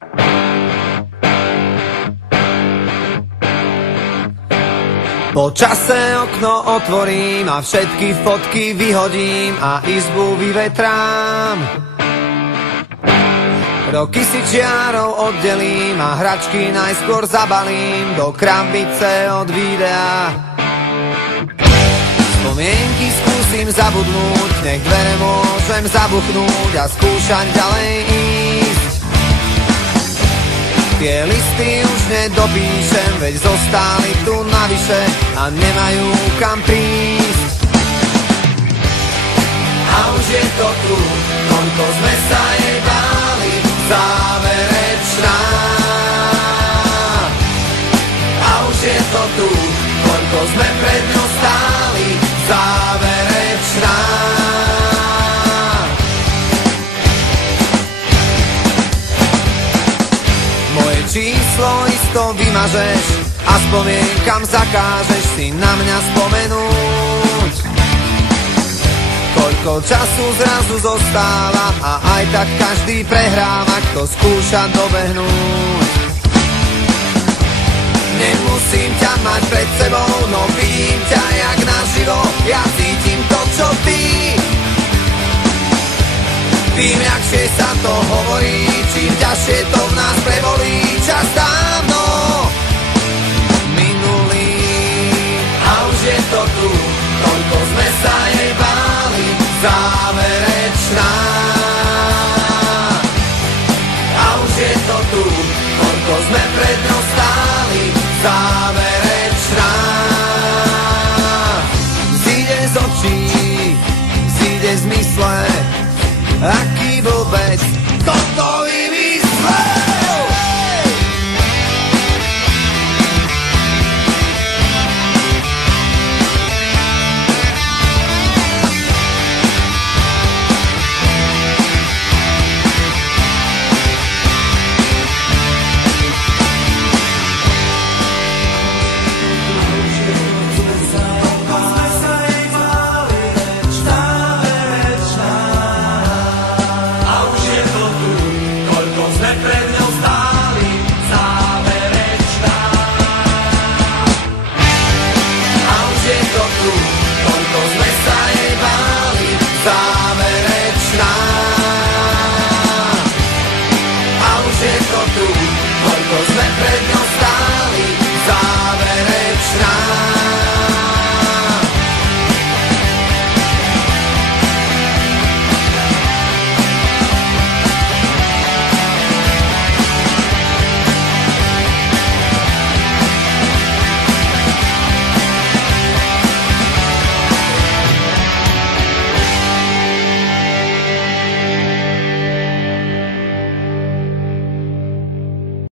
Po čase okno otvorím a všetky fotky vyhodím a izbu vyvetrám. Roky si čiarou oddelím a hračky najskôr zabalím do krabice od videa. Spomienky skúsim zabudnúť, nech dvere môžem zabuchnúť a skúšať ďalej ísť. Tie listy už nedopíšem, veď zostali tu navyše a nemajú kam prísť. A už je to tu, koľko sme sa jej báli, záverečná. A už je to tu, koľko sme pred ňou stáli, záverečná. Moje číslo isto vymažeš a spomienkam zakážeš si na mňa spomenúť. Koľko času zrazu zostáva a aj tak každý prehráva, kto skúša dobehnúť. Nemusím ťa mať pred sebou, no vidím ťa jak naživo, ja cítim to, čo ty. Tým ľahšie sa to hovorí, čím ťažšie to v nás prebolí. Čas dávno minulý a už je to tu, koľko sme sa jej báli, záverečná. A už je to tu, koľko sme pred ňou stáli, záverečná. Zíde z očí, zíde z mysle, aký blbec toto vymyslel. Záverečná. A už je to tu, koľko sme pred ňou